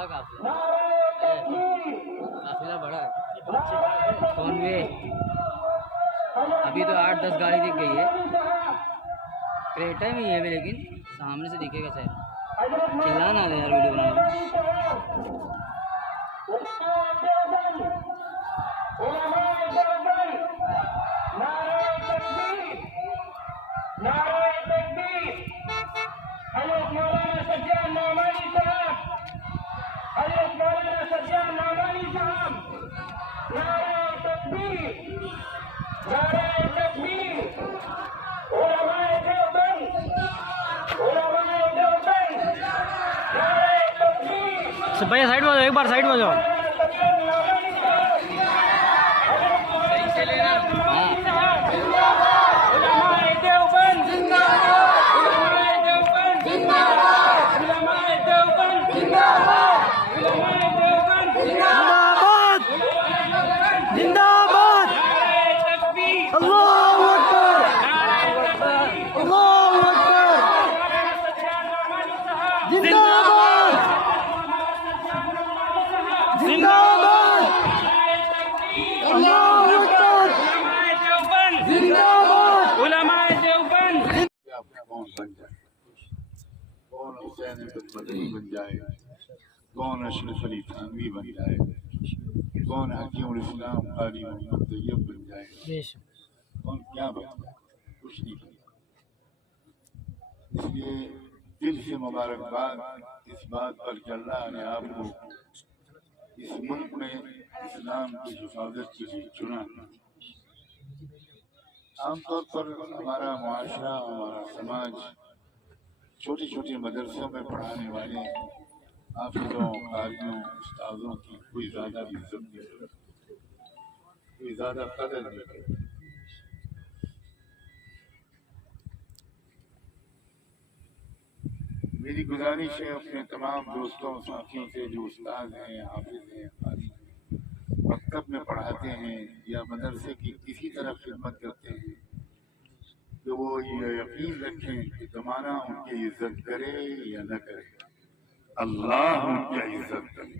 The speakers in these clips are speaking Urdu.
بڑا قافلہ بڑا ہے کون وے ابھی تو 8-10 گاڑی دکھ گئی ہے کریٹا میں ہی ہے لیکن سامنے سے دکھے گا شاید چلانا ہے یار ویڈیو بنانا بھائی سائڈ میں ایک بار سائڈ میں جاؤ کون حسین مدنی بن جائے کون اشرف علی تھانوی بن جائے کون حکیم الاسلام قاری محمد طیب بن جائے کون کیا بن جائے کچھ نہیں بن جائے اس لیے دل سے مبارکباد اس بات پر کہ اللہ نے آپ کو اس ملک میں اسلام کی حفاظت کے لیے چنا عام طور پر ہمارا معاشرہ ہمارا سماج چھوٹے چھوٹے مدرسوں میں پڑھانے والے حافظوں قاریوں استاذوں کی کوئی زیادہ عزت نہیں کرتا کوئی زیادہ قدر نہیں کرتا میری گزارش ہے اپنے تمام دوستوں ساتھیوں سے جو استاد ہیں حافظ ہیں قاری ہیں مکتب میں پڑھاتے ہیں یا مدرسے کی کسی طرح خدمت کرتے ہیں کہ وہ یہ یقین رکھیں کہ زمانہ ان کی عزت کرے یا نہ کرے اللہ ان کی عزت کرے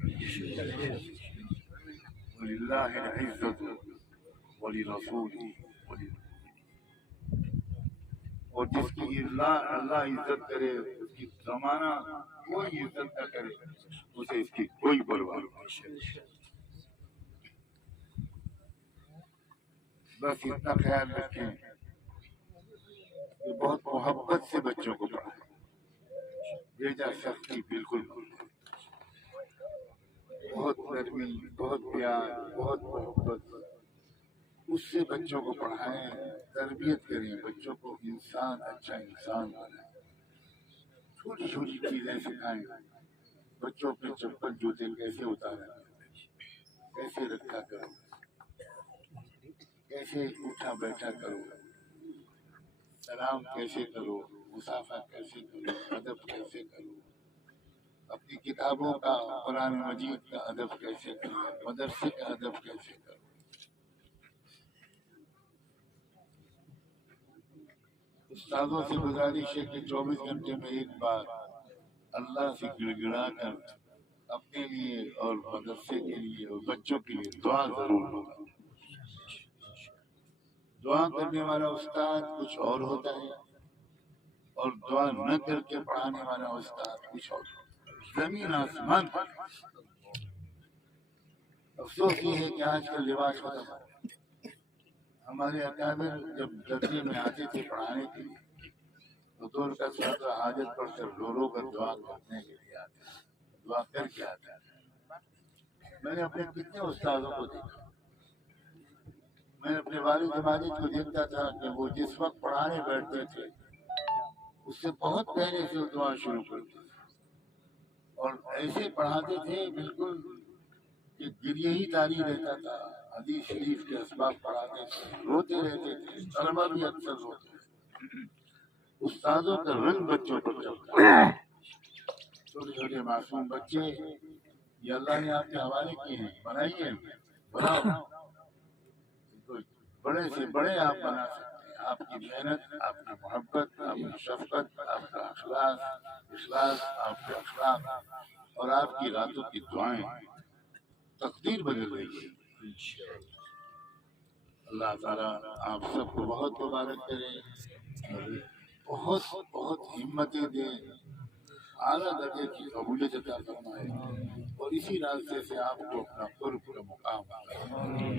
وَلِلَّهِ الْعِزَّةُ وَلِرَسُولِهِ اور جس کی اللہ عزت کرے اس کی زمانہ کوئی عزت نہ کرے اسے اس کی کوئی پرواہ نہیں بس اتنا خیال رکھیں کہ بہت محبت سے بچوں کو پڑھائیں بھیجا سختی بالکل بہت نرمی بہت پیار بہت محبت اس سے بچوں کو پڑھائیں تربیت کریں بچوں کو انسان اچھا انسان بنائیں چھوٹی چھوٹی چیزیں سکھائیں بچوں کے چپل جوتے کیسے اتاریں کیسے رکھا کرو کیسے اٹھا بیٹھا کرو سلام کیسے کرو مسافہ کیسے کرو ادب کیسے کرو اپنی کتابوں کا قرآن مجید کا ادب کیسے کرو مدرسے کا ادب کیسے کرو استادوں سے گزارش ہے کہ 24 گھنٹے میں ایک بار اللہ سے گڑ گڑا کر اپنے لیے اور مدرسے کے لیے اور بچوں کے لیے دعا ضرور ہوگا دعا کرنے والا استاد کچھ اور ہوتا ہے اور دعا نہ کر کے پڑھانے والا استاد کچھ اور ہوتا ہے زمین آسمان افسوس یہ ہے کہ آج کل رواج ختم ہے ہمارے اکابر جب درجے میں آتے تھے پڑھانے کے لیے تو دور کا ساتھ حاجت پڑھ کر رو کر دعا کرنے کے لیے آتے دعا کر کے آتے میں نے اپنے کتنے استادوں کو دیکھا میں اپنے والد ماجد کو دیکھتا تھا کہ وہ جس وقت پڑھانے بیٹھتے تھے اس سے بہت پہلے سے دعا شروع کرتے تھے اور ایسے پڑھاتے تھے بالکل کہ گریہ ہی تاری رہتا تھا حدیث شریف کے اسباب پڑھاتے تھے روتے رہتے تھے طلبہ بھی اکثر روتے تھے استادوں کا رنگ بچوں پر چلتا ہے چھوٹے چھوٹے معصوم بچے یہ اللہ نے آپ کے حوالے کیے ہیں بنائیے بناؤ بڑے سے بڑے آپ بنا سکتے ہیں آپ کی محنت آپ کی محبت آپ کی شفقت آپ کا اخلاص آپ کے اخلاق اور آپ کی راتوں کی دعائیں تقدیر بدل رہی ہے. اللہ تعالیٰ آپ سب کو بہت مبارک کرے، بہت بہت ہمتیں دے، اعلیٰ درجے کی قبولیت عطا فرمائے، اور اسی راستے سے آپ کو اپنا قرب کا مقام عطا فرمائے.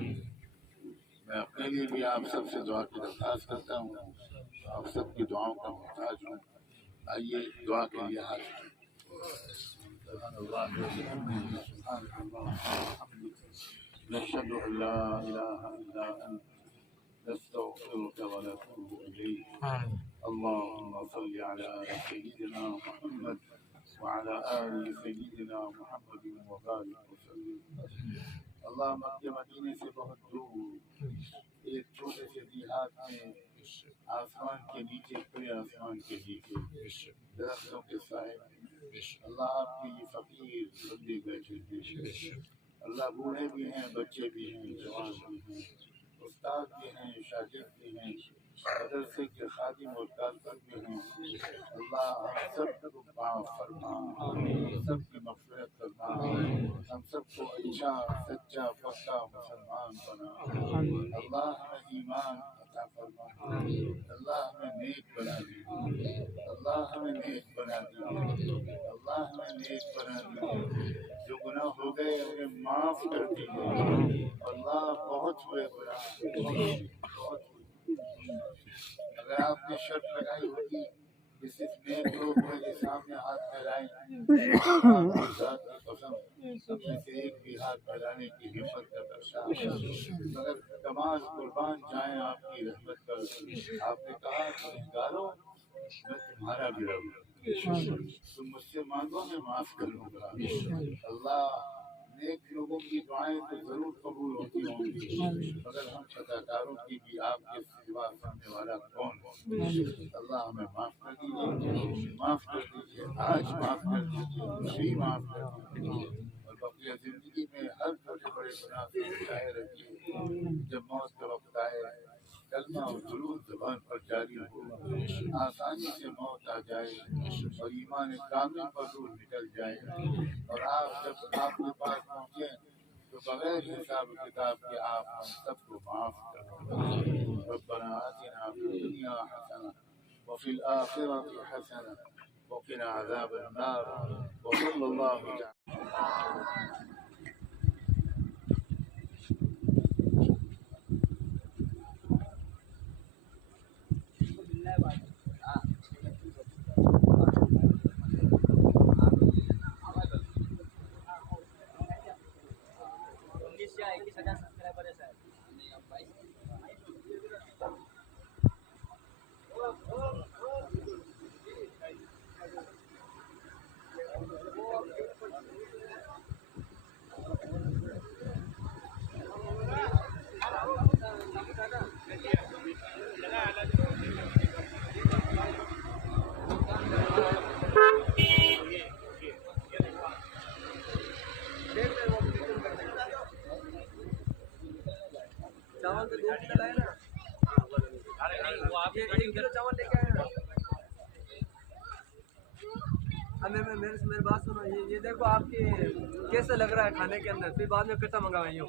میں اپنے لیے بھی آپ سب سے دعا کی درخواست کرتا ہوں، آپ سب کی دعاؤں کا محتاج ہوں. آئیے دعا کے لیے حاضر. نشهد أن لا إله إلا أنت نستغفرك ونتوب إليك. اللهم صل على سيدنا محمد وعلى آل سيدنا محمد وبارك وسلم. اللہ مکہ مدینے سے بہت دور ایک چھوٹے سے دیہات میں آسمان کے نیچے، کھلے آسمان کے نیچے درختوں کے سائے میں اللہ آپ کے یہ فقیر بندے بیٹھے ہیں. اللہ بوڑھے بھی ہیں، بچے بھی ہیں، جوان بھی ہیں، استاد بھی ہیں، شاگرد بھی ہیں، مدرسے کے خادم اور کارکن بھی ہیں. اللہ ہم سب کو معاف فرما، سب کی مغفرت فرما، ہم سب کو اچھا سچا پکا مسلمان بنا. اللہ ہمیں ایمان عطا فرما، اللہ ہمیں نیک بنا دی، اللہ ہمیں نیک بنا دی، اللہ ہمیں نیک بنا دی. جو گناہ ہو گئے انہیں معاف کر دیجیے. اللہ بہت ہوئے گناہ، بہت ہوئے. اگر آپ نے شرط لگائی ہوتی کہ صرف نیک لوگ میرے سامنے ہاتھ پھیلائیں، آپ کی ذات کی قسم ہم میں سے ایک بھی ہاتھ پھیلانے کی ہمت کا درشا، مگر تمام قربان جائیں آپ کی رحمت پر. آپ نے کہا کہ گالو میں تمہارا بھی رہوں، تم مجھ سے مانگو میں معاف کروں گا. اللہ نیک لوگوں کی دعائیں تو ضرور قبول ہوتی ہوں گی، مگر ہم خطاکاروں کی بھی آپ کے سوا سننے والا کون؟ اللہ ہمیں معاف کر دیجیے، معاف کر دیجیے، آج معاف کر دیجیے، ابھی معاف کر دیجیے، اور بقیہ زندگی میں ہر چھوٹے بڑے گناہ سے بچائے رکھیے. جب موت کا وقت آئے کلمہ اور درود زبان پر جاری ہو، آسانی سے موت آ جائے اور ایمان کامل پر روح نکل جائے، اور آپ جب آپ کے پاس پہنچے تو بغیر حساب کتاب کے آپ ہم سب کو معاف کریں. ربنا آتنا فی الدنیا حسنہ وفی الآخرۃ حسنہ وقنا عذاب النار. وصلی اللہ تعالی. چاول تو 2 کلو لائے نا، وہ آپ 1 کلو چاول لے کے آئے نا. اب میری بات سنو، یہ دیکھو آپ کی کیسے لگ رہا ہے کھانے کے اندر، پھر بعد میں پھر منگوائیے.